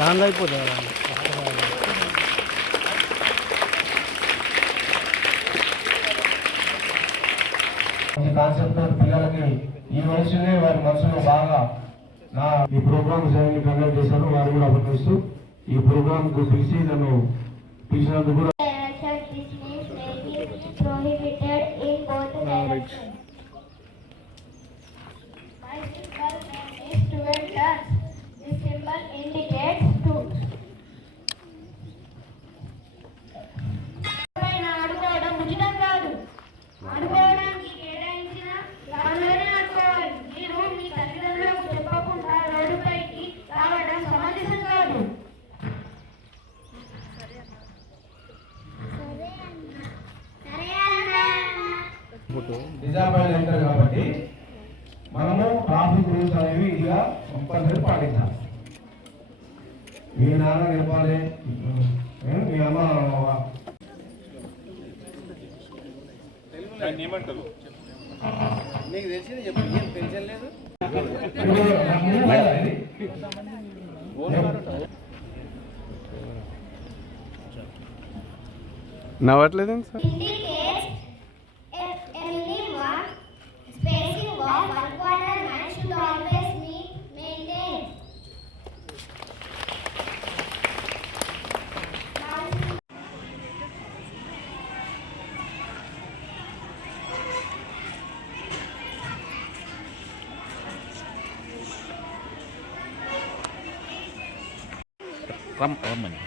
Long అయిపోతుంది concept పిల్లలకి ఈ వయసునే వారి మనసులో బాగా ఈ ప్రోగ్రామ్స్ అన్ని కండక్ట్ చేశారు. వారు కూడా అభినందిస్తూ ఈ ప్రోగ్రామ్ కు పిలిచి నన్ను పిలిచినందుకు కూడా నిజామాబాద్ అంటారు కాబట్టి మనము ట్రాఫిక్ రూల్స్ అనేవి ఇదిగా కంపల్సరీ పాటించాలి. మీ నాన్న నిలపాలి, మీ అమ్మ నీకు తెలిసింది చెప్పు. ఏం టెన్షన్ లేదు. నవ్వట్లేదండి సార్. రమ్మని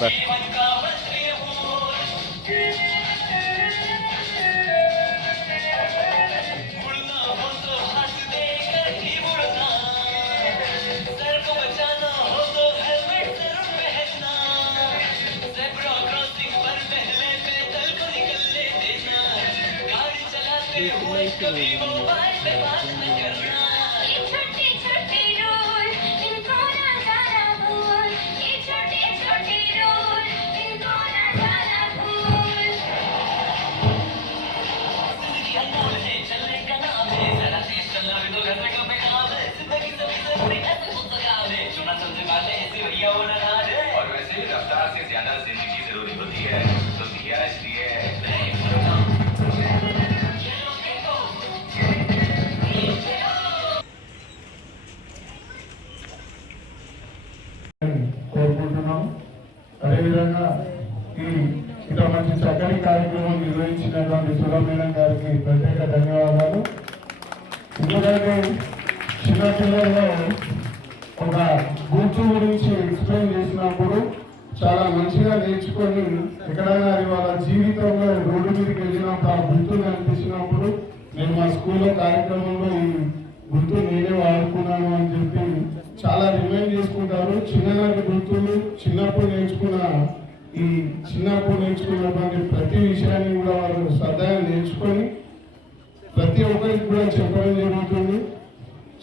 బస్ और वैसे भी रफ्तार से ज्यादा जिंदगी जरूरी होती है तो दिया इसलिए కోరుకుంటున్నాం. అదేవిధంగా ఇంత మంచి చక్కని కార్యక్రమం నిర్వహించినటువంటి సుధా మేడం గారికి ప్రత్యేక ధన్యవాదాలు. ఎందుకంటే చిన్నపిల్లల్లో ఒక గుర్తు గురించి ఎక్స్ప్లెయిన్ చేసినప్పుడు చాలా మంచిగా నేర్చుకొని ఎక్కడైనా అది వాళ్ళ జీవితంలో రోడ్డు మీదకి వెళ్ళినప్పుడు ఆ గుర్తు కనిపించినప్పుడు నేను మా స్కూల్లో కార్యక్రమంలో ఈ గుర్తు నేనే వాడుకున్నాను అని చెప్పి చాలా రిమైండ్ చేసుకుంటారు. చిన్ననాటి గుర్తులు చిన్నప్పుడు నేర్చుకున్నటువంటి ప్రతి విషయాన్ని కూడా వాళ్ళు శ్రద్ధగా నేర్చుకొని ప్రతి ఒక్కరికి కూడా చెప్పడం జరుగుతుంది.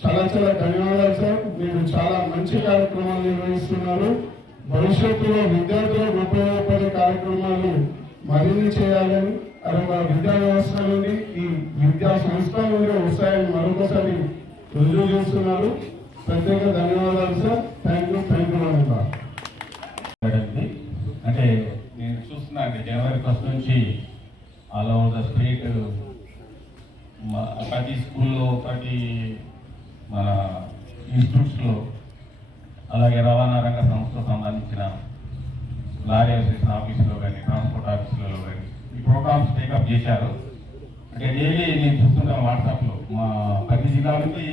చాలా చాలా ధన్యవాదాలు సార్. మీరు చాలా మంచి కార్యక్రమాలు నిర్వహిస్తున్నారు. భవిష్యత్తులో విద్యార్థులకు ఉపయోగపడే కార్యక్రమాలు మరిన్ని చేయాలని అదొక విద్యా వ్యవస్థ నుండి ఈ విద్యా సంస్థ నుండి వస్తాయని మరొకసారి రుజువు చేస్తున్నారు. ప్రత్యేక ధన్యవాదాలు సార్. థ్యాంక్ యూ అంటే నేను చూస్తున్నా అంటే జనవరి 1 నుంచి ఆల్ ఓవర్ ద స్టేట్ ప్రతి స్కూల్లో ప్రతి మన ఇన్స్టిట్యూట్స్లో అలాగే రవాణా రంగ సంస్థకు సంబంధించిన లారీ అసోసియేషన్ ఆఫీసులో కానీ ట్రాన్స్పోర్ట్ ఆఫీసులలో కానీ ఈ ప్రోగ్రామ్స్ టేకప్ చేశారు. అంటే డైలీ నేను చూస్తుంటాను వాట్సాప్లో మా ప్రతి జిల్లా నుంచి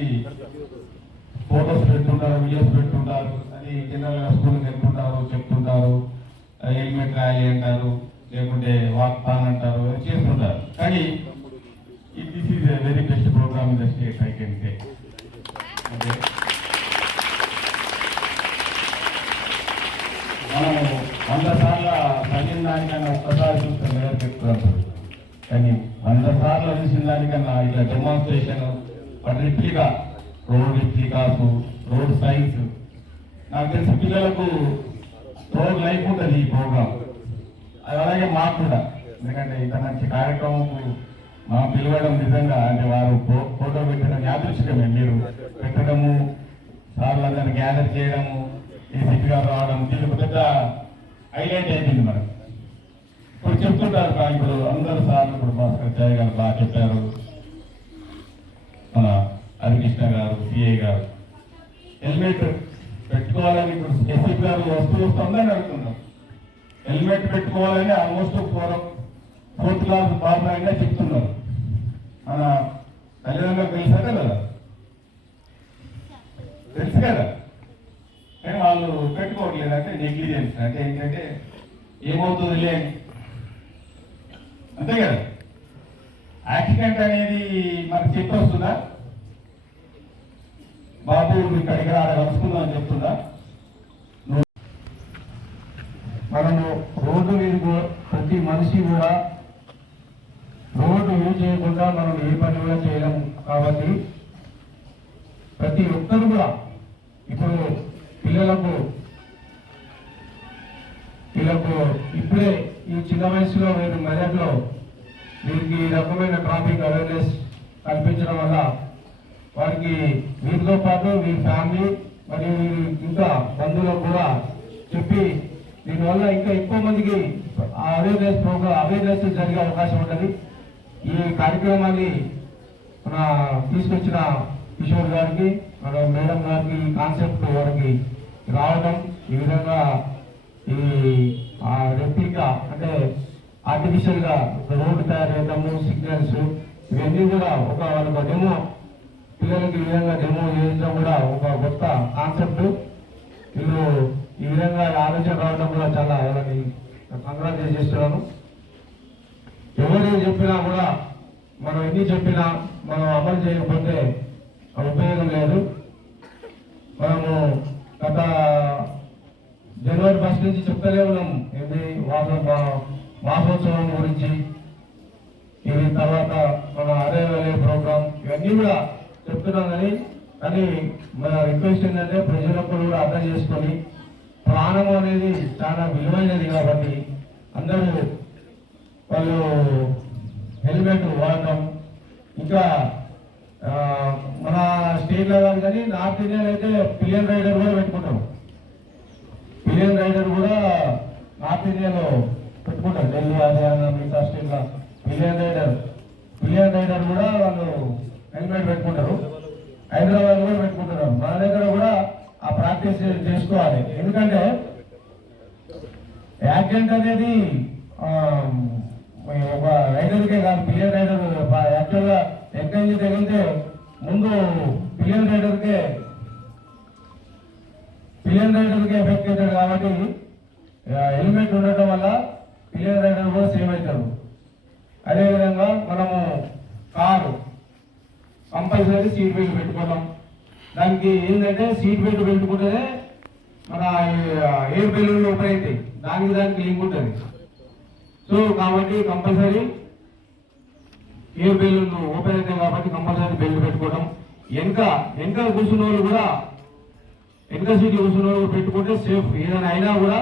ఫోటోస్ పెడుతుంటారు, వీడియోస్ పెడుతుంటారు. అది జనరల్గా స్కూల్కి వెళ్తుంటారు, చెప్తుంటారు, హెల్మెట్ ర్యాలీ అంటారు, లేకుంటే వాక్థాన్ అంటారు, చేస్తుంటారు. కానీ this is a very best program in the state I can say. మనం 100 సార్లు చదివిన దానికన్నా ఒక్కసారి చూస్తే మెదడు పెట్టుకుంటాం. కానీ 100 సార్లు చూసిన దానికన్నా ఇట్లా demonstration replica road replicas road signs నాకు తెలిసి పిల్లలకు రోడ్ లైఫ్ ఉంటుంది ఈ ప్రోగ్రామ్. అది అలాగే మాకు కూడా ఎందుకంటే ఇంత మంచి కార్యక్రమం మా పిలవడం నిజంగా అంటే వారు ఫోటో పెట్టడం యాదృచ్ఛికమే. మీరు పెట్టడము, సార్లందరినీ గ్యాదర్ చేయడము, ఏసీపీ గారు రావడం దీనికి పెద్ద హైలైట్ అయిపోయింది. మనం ఇప్పుడు చెప్తుంటారు ఇప్పుడు అందరు సార్లు ఇప్పుడు భాస్కర్ జయ గారు బాగా చెప్పారు, మన హరికృష్ణ గారు, సిఐ గారు హెల్మెట్ పెట్టుకోవాలని ఇప్పుడు ఎస్పీ గారు వస్తుందని అడుగుతున్నారు. హెల్మెట్ పెట్టుకోవాలని ఆల్మోస్ట్ 4th క్లాస్ బాగా చెప్తున్నారు. మన తల్లిదండ్రులకు తెలుసా కదా, తెలుసు కదా, కానీ వాళ్ళు పెట్టుకోవట్లేదు. అంటే నెగ్లిజెన్స్ అంటే ఏంటంటే ఏమవుతుంది లే అంతే కదా. యాక్సిడెంట్ అనేది మనకు చెప్పి వస్తుందా, బాబు ఇక్కడికి ఆడ కలుసుకుందాం అని చెప్తుందా? మనము రోడ్డు మీద ప్రతి మనిషి కూడా రోడ్డు యూజ్ చేయకుండా మనం ఏ పని కూడా చేయలేము. కాబట్టి ప్రతి ఒక్కరు కూడా ఇప్పుడు పిల్లలకు ఇప్పుడే ఈ చిన్న వయసులో మీరు మెదడులో వీరికి ఈ రకమైన ట్రాఫిక్ అవేర్నెస్ కల్పించడం వల్ల వారికి వీరితో పాటు వీరి ఫ్యామిలీ మరియు వీరి ఇంకా బంధువులకు కూడా చెప్పి దీనివల్ల ఇంకా ఎక్కువ మందికి అవేర్నెస్ జరిగే అవకాశం ఉంటుంది. ఈ కార్యక్రమాన్ని మన తీసుకొచ్చిన కిషోర్ గారికి, మన మేడం గారికి ఈ కాన్సెప్ట్ వారికి రావడం, ఈ విధంగా ఈ రెప్లికా అంటే ఆర్టిఫిషియల్గా రోడ్డు తయారు చేయడము, సిగ్నల్స్ ఇవన్నీ కూడా ఒక డెమో పిల్లలకి ఈ విధంగా డెమో చేయడం కూడా ఒక కొత్త కాన్సెప్ట్. వీళ్ళు ఈ విధంగా ఆలోచన రావడం కూడా చాలా వాళ్ళని కంగ్రాచులేట్ చేస్తున్నాను. ఎవరు చెప్పినా కూడా మనం ఎన్ని చెప్పినా మనం అమలు చేయకపోతే ఉపయోగం లేదు. మనము గత జనవరి 1 నుంచి చెప్తూనే ఉన్నాం ఏంటి మాసోత్సవం గురించి, ఇది తర్వాత మన అరే ప్రోగ్రామ్ ఇవన్నీ కూడా చెప్తున్నాం. కానీ మన రిక్వెస్ట్ ఏంటంటే ప్రజలకు కూడా అర్థం చేసుకొని ప్రాణం అనేది చాలా విలువైనది కాబట్టి అందరూ వాళ్ళు హెల్మెట్ వాడటం, ఇంకా మన స్టేట్లో కాదు కానీ నార్త్ ఇండియాలో అయితే పిలియన్ రైడర్ కూడా పెట్టుకుంటాం. పిలియన్ రైడర్ కూడా నార్త్ ఇండియాలో పెట్టుకుంటారు. ఢిల్లీ, హర్యానా, మిగతా స్టేట్లో పిలియన్ రైడర్ కూడా వాళ్ళు హెల్మెట్ పెట్టుకుంటారు. హైదరాబాద్ కూడా పెట్టుకుంటారు. మన దగ్గర కూడా ఆ ప్రాక్టీస్ చేసుకోవాలి. ఎందుకంటే యాక్సిడెంట్ అనేది ఒక రైడర్కే కాదు, పిలియన్ రైడర్ యాక్చువల్గా ఎక్కడి తగిలితే ముందు పిలియన్ రైడర్కే ఎఫెక్ట్ అవుతాడు. కాబట్టి హెల్మెట్ ఉండటం వల్ల పిలియన్ రైడర్ కూడా సేవ్ అవుతాడు. అదేవిధంగా మనము కారు కంపల్సరీ సీట్ బెల్ట్ పెట్టుకోవడం. దానికి ఏంటంటే సీట్ బెల్ట్ పెట్టుకుంటేనే మన ఎయిర్ బెలూన్ ఓపెన్ అవుతాయి, దానికి లింక్ ఉంటుంది. సో కాబట్టి కంపల్సరీ ఎయిర్ బెలూన్ ఓపెన్ అవుతాయి కాబట్టి కంపల్సరీ బెల్ట్ పెట్టుకోవడం. వెనక కూర్చున్న వాళ్ళు కూడా వెనక సీట్లు కూర్చున్న వాళ్ళు పెట్టుకుంటే సేఫ్. ఏదైనా అయినా కూడా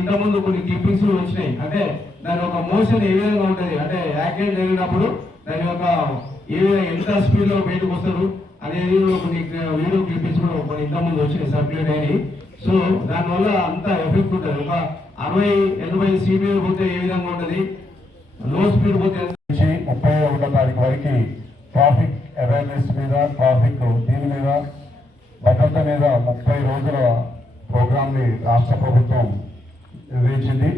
ఇంతకుముందు కొన్ని క్లిప్పింగ్స్ వచ్చినాయి. అంటే దాని ఒక మోషన్ ఏ విధంగా ఉంటుంది, అంటే యాక్సిడెంట్ జరిగినప్పుడు దాని యొక్క ఏ విధంగా ఎంత స్పీడ్లో బయటకు వస్తారు అనేది కొన్ని వీడియో క్లిప్పింగ్స్ కూడా కొన్ని ఇంతకుముందు వచ్చినాయి, సర్క్యులేట్ అయినాయి. సో దానివల్ల అంత ఎఫెక్ట్ ఉంటుంది. ఒక 60-80 స్పీడ్ మీద పోతే ఏ విధంగా ఉంటుంది, లో స్పీడ్ పోతే 31వ తారీఖు వరకు ట్రాఫిక్ అవేర్నెస్ మీద, ట్రాఫిక్ దీని మీద, భద్రత మీద 30 రోజుల ప్రోగ్రామ్ని రాష్ట్ర ప్రభుత్వం నిర్వహించింది.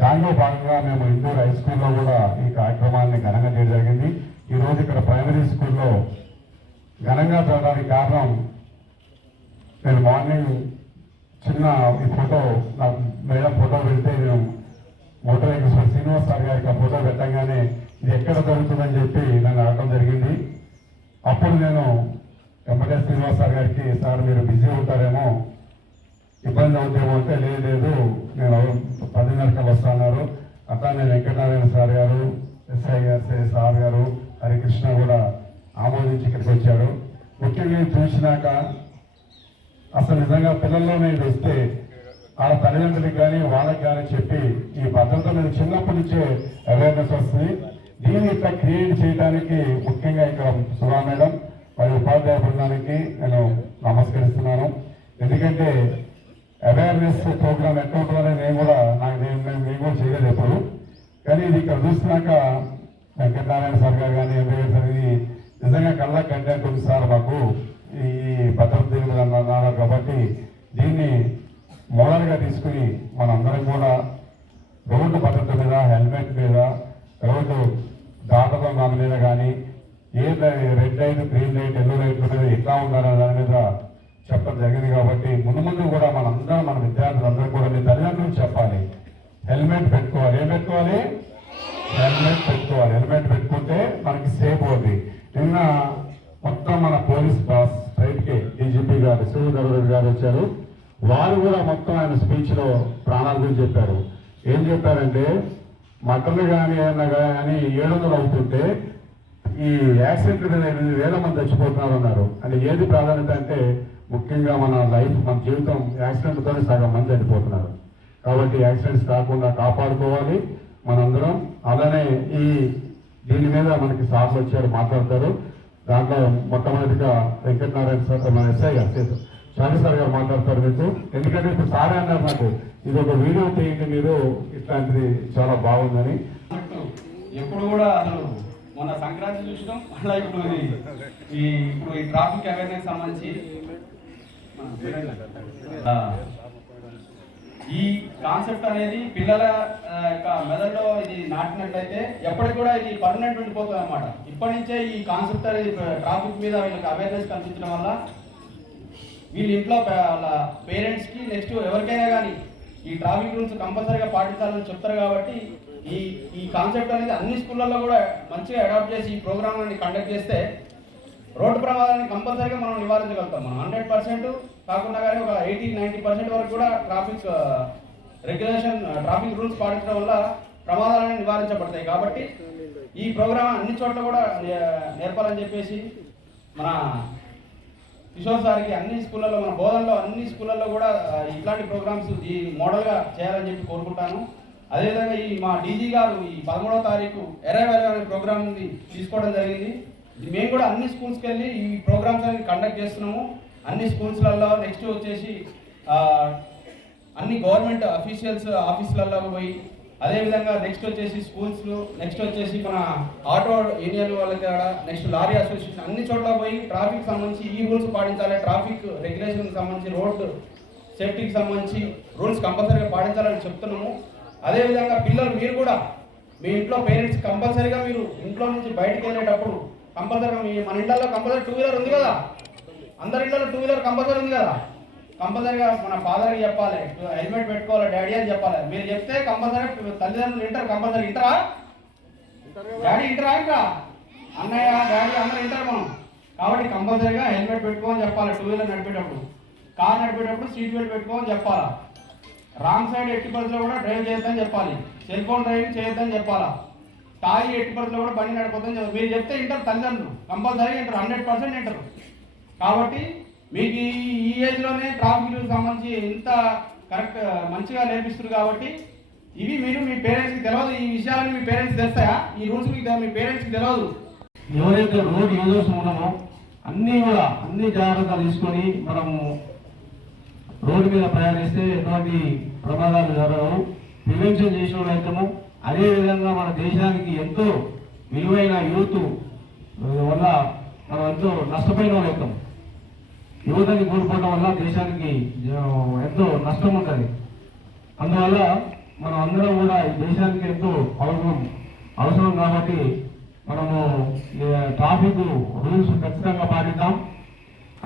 దానిలో భాగంగా మేము ఇండోర్ హై స్కూల్లో కూడా ఈ కార్యక్రమాన్ని ఘనంగా చేయడం జరిగింది. ఈరోజు ఇక్కడ ప్రైమరీ స్కూల్లో ఘనంగా జరగడానికి కారణం, నేను మార్నింగ్ చిన్న ఈ ఫోటో నాకు మేడం ఫోటో పెడితే నేను మోటార్ వెహికల్స్ శ్రీనివాస్ సార్ గారికి ఆ ఫోటో పెట్టంగానే ఇది ఎక్కడ జరుగుతుందని చెప్పి నన్ను అడగడం జరిగింది. అప్పుడు నేను వెంకటే శ్రీనివాస్ సార్ గారికి, సార్ మీరు బిజీ ఉంటారేమో, ఇబ్బంది అవుతామో అంటే, లేదు నేను 10:30 వస్తున్నారు. అట్లా నేను వెంకటనారాయణ సార్ గారు, ఎస్ఐ గారు, సార్ గారు, హరికృష్ణ కూడా ఆమోదించి ఇక్కడికి వచ్చారు. ముఖ్యంగా చూసినాక అసలు నిజంగా పిల్లల్లోనే ఇది వస్తే వాళ్ళ తల్లిదండ్రులకు కానీ వాళ్ళకి కానీ చెప్పి ఈ భద్రత మీద చిన్నప్పటి నుంచే అవేర్నెస్ వస్తుంది. దీన్ని ఇట్లా క్రియేట్ చేయడానికి ముఖ్యంగా ఇక్కడ సుధా మేడం మరియు ఉపాధ్యాయ బృందానికి నేను నమస్కరిస్తున్నాను. ఎందుకంటే అవేర్నెస్ ప్రోగ్రామ్ ఎక్కడ ఉంటుందని నేను కూడా చేయలేదు ఎప్పుడు. కానీ ఇది ఇక్కడ చూసినాక వెంకటనారాయణ సార్ గారు కానీ ఎంబీఆర్ సార్ నిజంగా కళ్ళ కంటే కొన్నిసార్లు మాకు ఈ భద్రత దీని అన్నారు. కాబట్టి దీన్ని మోడల్గా తీసుకుని మనందరం కూడా రోడ్డు భద్రత మీద, హెల్మెట్ మీద, రోడ్డు దాటడం దాని మీద కానీ, ఏ red light, green light, yellow light మీద ఎట్లా ఉండాలనే దాని మీద చెప్పడం జరిగింది. కాబట్టి ముందు కూడా మనందరం, మన విద్యార్థులందరూ కూడా మీ తల్లిదండ్రులు చెప్పాలి, హెల్మెట్ పెట్టుకోవాలి. ఏం పెట్టుకోవాలి? హెల్మెట్ పెట్టుకోవాలి. హెల్మెట్ పెట్టుకుంటే మనకి సేఫ్ అవుతుంది. నిన్న మొత్తం మన పోలీస్ బాస్ స్ట్రైట్కి డీజీపీ గారు శివధర్రెడ్డి గారు వచ్చారు. వారు కూడా మొత్తం ఆయన స్పీచ్లో ప్రాణాల గురించి చెప్పారు. ఏం చెప్పారంటే, మటన్లు కానీ ఏమన్నా కానీ 700 అవుతుంటే ఈ యాక్సిడెంట్ మీద 8,000 మంది చచ్చిపోతున్నారు అన్నారు. అంటే ఏది ప్రాధాన్యత అంటే, ముఖ్యంగా మన లైఫ్, మన జీవితం యాక్సిడెంట్తోనే సగం మంది చనిపోతున్నారు. కాబట్టి యాక్సిడెంట్స్ కాకుండా కాపాడుకోవాలి మనందరం. అలానే దీని మీద మనకి సార్లు వచ్చారు, మాట్లాడతారు. దాంట్లో మొట్టమొదటిగా వెంకటనారాయణ సార్, మన ఎస్ఐ గారు, చారి సార్ గారు మాట్లాడతారు మీకు. ఎందుకంటే ఇప్పుడు సారే అన్నారు నాకు, ఇది ఒక వీడియో తీయండి మీరు, ఇట్లాంటిది చాలా బాగుందని. ఎప్పుడు కూడా అసలు మొన్న సంక్రాంతి చూసినాం, అలా ఇప్పుడు ఈ ట్రాఫిక్ అవేర్నెస్ సంబంధించి ఈ కాన్సెప్ట్ అనేది పిల్లల యొక్క మెదడులో ఇది నాటినట్లయితే ఎప్పటికి కూడా ఇది పర్మనెంట్ ఉండిపోతుంది అన్నమాట. ఇప్పటి నుంచే ఈ కాన్సెప్ట్ అనేది ట్రాఫిక్ మీద వీళ్ళకి అవేర్నెస్ కల్పించడం వల్ల వీళ్ళ ఇంట్లో వాళ్ళ పేరెంట్స్కి నెక్స్ట్ ఎవరికైనా కానీ ఈ ట్రాఫిక్ రూల్స్ కంపల్సరీగా పాటించాలని చెప్తారు. కాబట్టి ఈ కాన్సెప్ట్ అనేది అన్ని స్కూళ్ళల్లో కూడా మంచిగా అడాప్ట్ చేసి ఈ ప్రోగ్రామ్ అనేది కండక్ట్ చేస్తే రోడ్డు ప్రమాదాన్ని కంపల్సరీగా మనం నివారించగలుగుతాం. మనం 100% కాకుండా కానీ ఒక 80-90% వరకు కూడా ట్రాఫిక్ రూల్స్ పాటించడం వల్ల ప్రమాదాలను నివారించబడతాయి. కాబట్టి ఈ ప్రోగ్రామ్ అన్ని చోట్ల కూడా నేర్పాలని చెప్పేసి మన కిషోర్ సార్కి అన్ని స్కూళ్ళల్లో, మన బోధనలో అన్ని స్కూళ్ళల్లో కూడా ఇట్లాంటి ప్రోగ్రామ్స్ ఈ మోడల్గా చేయాలని చెప్పి కోరుకుంటాను. అదేవిధంగా ఈ మా డీజీ గారు ఈ 13వ తారీఖు ఎరైవల్ అనే ప్రోగ్రామ్ తీసుకోవడం జరిగింది. మేము కూడా అన్ని స్కూల్స్కి వెళ్ళి ఈ ప్రోగ్రామ్స్ అనేది కండక్ట్ చేస్తున్నాము అన్ని స్కూల్స్లలో. నెక్స్ట్ వచ్చేసి అన్ని గవర్నమెంట్ ఆఫీసులలో పోయి, అదేవిధంగా నెక్స్ట్ వచ్చేసి స్కూల్స్, నెక్స్ట్ వచ్చేసి మన ఆటో యూనియన్ వాళ్ళకి కాడ, నెక్స్ట్ లారీ అసోసియేషన్ అన్ని చోట్ల పోయి ట్రాఫిక్ సంబంధించి ఈ రూల్స్ పాటించాలి, ట్రాఫిక్ రెగ్యులేషన్కి సంబంధించి, రోడ్ సేఫ్టీకి సంబంధించి రూల్స్ కంపల్సరీగా పాటించాలని చెప్తున్నాము. అదేవిధంగా పిల్లలు మీరు కూడా మీ ఇంట్లో పేరెంట్స్ కంపల్సరీగా మీరు ఇంట్లో నుంచి బయటకు వెళ్ళేటప్పుడు కంపల్సరీగా మన ఇళ్లలో కంపల్సరీ 2-వీలర్ ఉంది కదా, అందరి ఇళ్లలో 2-వీలర్ కంపల్సరీ ఉంది కదా, కంపల్సరీగా మన ఫాదర్కి చెప్పాలి హెల్మెట్ పెట్టుకోవాలి డాడీ అని చెప్పాలి. మీరు చెప్తే కంపల్సరీ తల్లిదండ్రులు వింటారు. కంపల్సరీ వింటారా? డాడీ వింటారా? ఇంకా అన్నయ్య డాడీ అందరూ వింటారు మనం. కాబట్టి కంపల్సరీగా హెల్మెట్ పెట్టుకోమని చెప్పాలి. 2-వీలర్ నడిపేటప్పుడు, కార్ నడిపేటప్పుడు సీట్ బెల్ట్ పెట్టుకోమని చెప్పాలా. రాంగ్ సైడ్ ఎట్టి పరిస్థితుల్లో కూడా డ్రైవ్ చేయొద్దని చెప్పాలి. సెల్ ఫోన్ డ్రైవింగ్ చేయొద్దని చెప్పాలా. తాగి ఎట్టి పరిస్థితుల్లో కూడా బండి నడపొద్దని చెప్పాలి. మీరు చెప్తే వింటారు తల్లిదండ్రులు, కంపల్సరీ వింటారు, 100% వింటారు. కాబట్టి మీకు ఈ ఏజ్లోనే ట్రాఫిక్ రూల్స్ సంబంధించి ఇంత కరెక్ట్ మంచిగా నేర్పిస్తారు. కాబట్టి ఇవి మీరు మీ పేరెంట్స్కి తెలియదు, ఈ విషయాలని మీ పేరెంట్స్ తెలుస్తాయా? ఈ రూల్స్ మీకు మీ పేరెంట్స్కి తెలియదు. ఎవరైతే రోడ్ యూజర్స్ ఉన్నామో అన్ని జాగ్రత్తలు తీసుకొని మనము రోడ్డు మీద ప్రయాణిస్తే ఎటువంటి ప్రమాదాలు జరగవు. ప్రివెన్షన్ చేసిన వాళ్ళైతాము. అదేవిధంగా మన దేశానికి ఎంతో విలువైన యూత్ వల్ల మనం ఎంతో నష్టపోయిన వాళ్ళైతాం. యువతని కోల్పోవడం వల్ల దేశానికి ఎంతో నష్టం ఉంటుంది. అందువల్ల మనం అందరం కూడా ఈ దేశానికి ఎంతో అవసరం కాబట్టి మనము ట్రాఫిక్ రూల్స్ ఖచ్చితంగా పాటిద్దాం.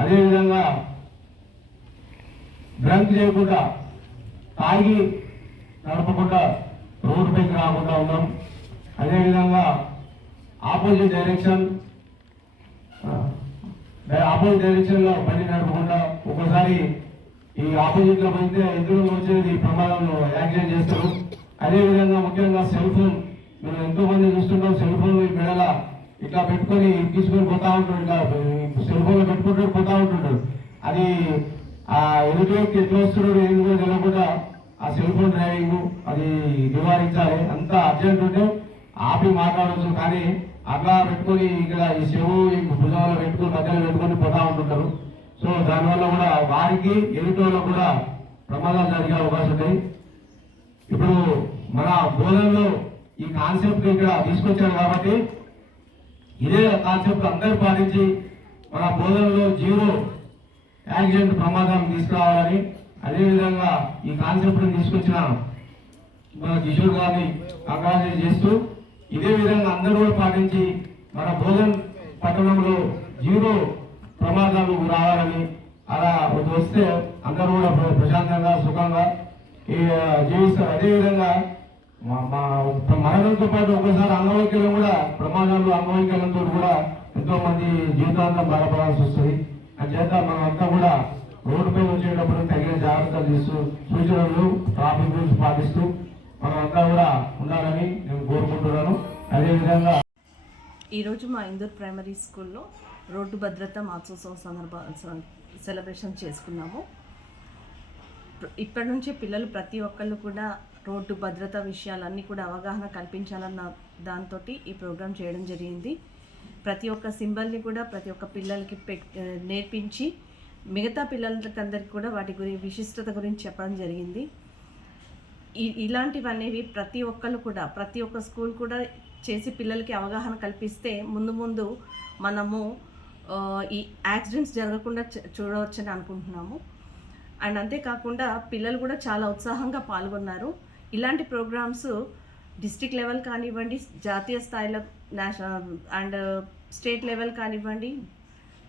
అదేవిధంగా డ్రంక్ చేయకుండా, తాగి నడపకుండా రోడ్డుపైకి రాకుండా ఉన్నాం. అదేవిధంగా ఆపోజిట్ డైరెక్షన్లో బండి నడపకుండా, ఒకసారి ఈ ఆపోజిట్లో పోతే ఎదురు వచ్చేది ప్రమాదంలో యాక్సిడెంట్ చేస్తారు. అదేవిధంగా ముఖ్యంగా సెల్ ఫోన్, మనం ఎంతో మంది చూస్తుంటాం సెల్ ఫోన్ మెడల ఇట్లా పెట్టుకొని తీసుకొని పోతా ఉంటాడు, ఇట్లా సెల్ ఫోన్లో పెట్టుకుంటూ పోతా ఉంటుంటాడు. అది ఆ ఎదుటి వ్యక్తి ఎట్లా వస్తున్నాడు ఎందుకు తెలియకుండా ఆ సెల్ ఫోన్ డ్రైవింగ్ అది నివారించాలి. అంత అర్జెంట్ ఉంటే ఆపి మాట్లాడవచ్చు, కానీ అట్లా పెట్టుకొని ఇక్కడ ఈ చెవు ఈ భుజంలో పెట్టుకుని మధ్యలో పెట్టుకొని పోతా ఉంటుంటారు. సో దానివల్ల కూడా వారికి ఎదుటి వాళ్ళకు కూడా ప్రమాదాలు జరిగే అవకాశం ఉంటాయి. ఇప్పుడు మన బోధనలో ఈ కాన్సెప్ట్ ఇక్కడ తీసుకొచ్చారు కాబట్టి ఇదే కాన్సెప్ట్ అందరూ పాటించి మన బోధనలో 0 యాక్సిడెంట్ ప్రమాదాలను తీసుకురావాలని, అదేవిధంగా ఈ కాన్సెప్ట్ని తీసుకొచ్చిన మన కిషోర్ గారిని కంగ్రాచులేట్ చేస్తూ ఇదే విధంగా అందరూ కూడా పాటించి మన బోధన్ పట్టణంలో 0 ప్రమాదాలు రావాలని, అలా వస్తే అందరూ కూడా ప్రశాంతంగా సుఖంగా జీవిస్తారు. అదేవిధంగా మరణంతో పాటు ఒకసారి అంగవైకల్యం కూడా ప్రమాదాలు అంగవైకల్యంతో కూడా ఎంతో మంది జీవితాంతం బాధపడాల్సి వస్తుంది. అంచేత మనం అంతా కూడా రోడ్డుపై వచ్చేటప్పుడు తగిన జాగ్రత్తలు తీస్తూ సూచనలు ట్రాఫిక్ రూల్స్ పాటిస్తూ మనం అంతా కూడా ఉండాలని నేను కోరుకుంటున్నాను. అదేవిధంగా ఈరోజు మా ఇందూర్ ప్రైమరీ స్కూల్లో రోడ్డు భద్రత మాసోత్సవం సెలబ్రేషన్ చేసుకున్నాము. ఇప్పటి నుంచి పిల్లలు ప్రతి ఒక్కళ్ళు కూడా రోడ్డు భద్రత విషయాలన్నీ కూడా అవగాహన కల్పించాలన్న దాంతో ఈ ప్రోగ్రాం చేయడం జరిగింది. ప్రతి ఒక్క సింబల్ని కూడా ప్రతి ఒక్క పిల్లలకి నేర్పించి మిగతా పిల్లలకందరికీ కూడా వాటి విశిష్టత గురించి చెప్పడం జరిగింది. ఇలాంటివనేవి ప్రతి ఒక్కళ్ళు కూడా ప్రతి ఒక్క స్కూల్ కూడా చేసి పిల్లలకి అవగాహన కల్పిస్తే ముందు మనము ఈ యాక్సిడెంట్స్ జరగకుండా చూడవచ్చని అనుకుంటున్నాము. అండ్ అంతేకాకుండా పిల్లలు కూడా చాలా ఉత్సాహంగా పాల్గొన్నారు. ఇలాంటి ప్రోగ్రామ్స్ డిస్ట్రిక్ట్ లెవెల్ కానివ్వండి, జాతీయ స్థాయిలో నేషనల్ అండ్ స్టేట్ లెవెల్ కానివ్వండి,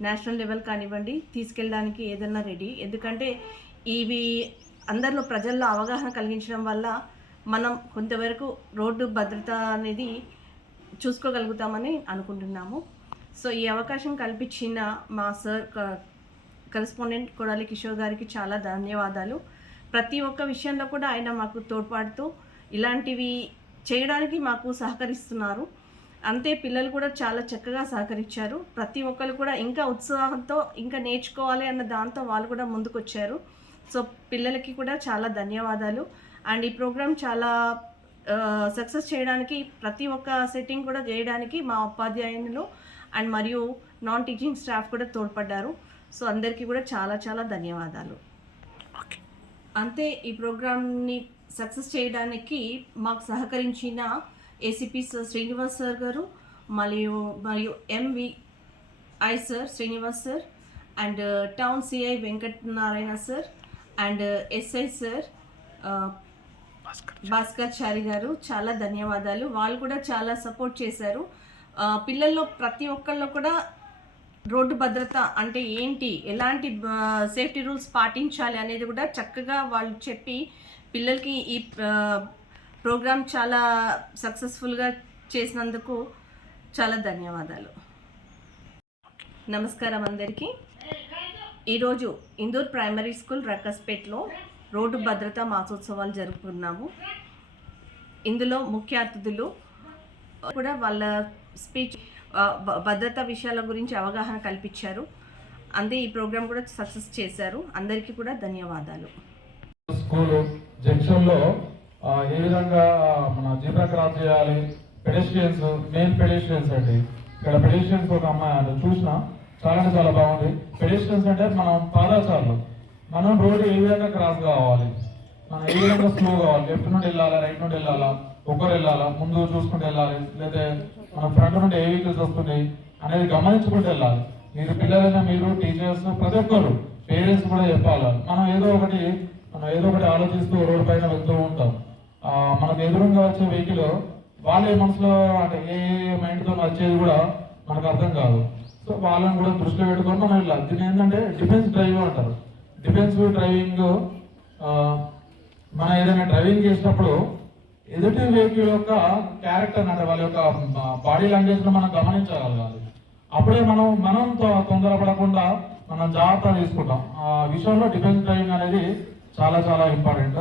నేషనల్ లెవెల్ కానివ్వండి తీసుకెళ్ళడానికి ఏదన్నా రెడీ. ఎందుకంటే ఇవి అందరిలో ప్రజల్లో అవగాహన కలిగించడం వల్ల మనం కొంతవరకు రోడ్డు భద్రత అనేది చూసుకోగలుగుతామని అనుకుంటున్నాము. సో ఈ అవకాశం కల్పించిన మా సార్ కరెస్పాండెంట్ కొడాలి కిషోర్ గారికి చాలా ధన్యవాదాలు. ప్రతి ఒక్క విషయంలో కూడా ఆయన మాకు తోడ్పడుతూ ఇలాంటివి చేయడానికి మాకు సహకరిస్తున్నారు. అంతే పిల్లలు కూడా చాలా చక్కగా సహకరించారు. ప్రతి ఒక్కరు కూడా ఇంకా ఉత్సాహంతో ఇంకా నేర్చుకోవాలి అన్న దాంతో వాళ్ళు కూడా ముందుకొచ్చారు. సో పిల్లలకి కూడా చాలా ధన్యవాదాలు. అండ్ ఈ ప్రోగ్రామ్ చాలా సక్సెస్ చేయడానికి ప్రతి ఒక్క సెట్టింగ్ కూడా చేయడానికి మా ఉపాధ్యాయులు అండ్ మరియు నాన్ టీచింగ్ స్టాఫ్ కూడా తోడ్పడ్డారు. సో అందరికీ కూడా చాలా చాలా ధన్యవాదాలు. అంతే ఈ ప్రోగ్రామ్ని సక్సెస్ చేయడానికి మాకు సహకరించిన ఏసీపీ సార్ శ్రీనివాస్ సార్ గారు మరియు MVI sir Srinivas sir and town CI Venkatanarayana sir and SI sir Bhaskar Chari గారు చాలా ధన్యవాదాలు. వాళ్ళు కూడా చాలా సపోర్ట్ చేశారు. పిల్లల్లో ప్రతి ఒక్కళ్ళు కూడా రోడ్డు భద్రత అంటే ఏంటి, ఎలాంటి సేఫ్టీ రూల్స్ పాటించాలి అనేది కూడా చక్కగా వాళ్ళు చెప్పి పిల్లలకి ఈ ప్రోగ్రామ్ చాలా సక్సెస్ఫుల్గా చేసినందుకు చాలా ధన్యవాదాలు. నమస్కారం అందరికీ. ఈరోజు ఇందూర్ ప్రైమరీ స్కూల్ రక్కస్పేట్లో రోడ్డు భద్రతా మాసోత్సవాలు జరుపుకున్నాము. ఇందులో ముఖ్య అతిథులు కూడా వాళ్ళ స్పీచ్ భద్రతా విషయాల గురించి అవగాహన కల్పించారు. అంతే ఈ ప్రోగ్రామ్ కూడా సక్సెస్ చేశారు. అందరికీ కూడా ధన్యవాదాలు. స్కూలు జంక్షన్లో ఏ విధంగా మన జీబ్రా క్రాస్ చేయాలి, పెడెస్ట్రియన్స్ మెయిన్ పెడెస్ట్రియన్స్ అండి. ఇక్కడ పెడెస్ట్రియన్స్ ఒక అమ్మాయి అది చూసినా చాలా బాగుంది. పెడెస్ట్రియన్స్ అంటే మనం పాదచారులు, మనం రోడ్డు ఏ విధంగా క్రాస్ కావాలి, మనం ఏ విధంగా స్లో కావాలి, లెఫ్ట్ నుండి వెళ్ళాలా రైట్ నుండి వెళ్ళాలా, ఒకరు వెళ్ళాలా, ముందు చూసుకుంటూ వెళ్ళాలి, లేదా మన ఫ్రంట్ నుండి ఏ వెహికల్స్ వస్తున్నాయి అనేది గమనించుకుంటూ వెళ్ళాలి. మీరు పిల్లలైనా మీరు టీచర్స్ ప్రతి ఒక్కరు పేరెంట్స్ కూడా చెప్పాలి. మనం ఏదో ఒకటి ఆలోచిస్తూ రోడ్డు పైన వెళ్తూ ఉంటాం. మనకు ఎదురుగా వచ్చే వెహికల్ వాళ్ళే మనసులో అంటే ఏ మైండ్తో వచ్చేది కూడా మనకు అర్థం కాదు. సో వాళ్ళని కూడా దృష్టిలో పెట్టుకొని మనం వెళ్ళాలి. దీన్ని ఏంటంటే డిఫెన్స్ డ్రైవ్ అంటారు. డిఫెన్సివ్ డ్రైవింగ్ మనం ఏదైనా డ్రైవింగ్ చేసినప్పుడు ఎదుటి వెహికల్ యొక్క క్యారెక్టర్ అంటే వాళ్ళ యొక్క బాడీ లాంగ్వేజ్ మనం గమనించగలగాలి. అప్పుడే మనం తొందరపడకుండా మనం జాగ్రత్త తీసుకుంటాం. ఆ విషయంలో డిఫెన్స్ డ్రైవింగ్ అనేది చాలా ఇంపార్టెంట్.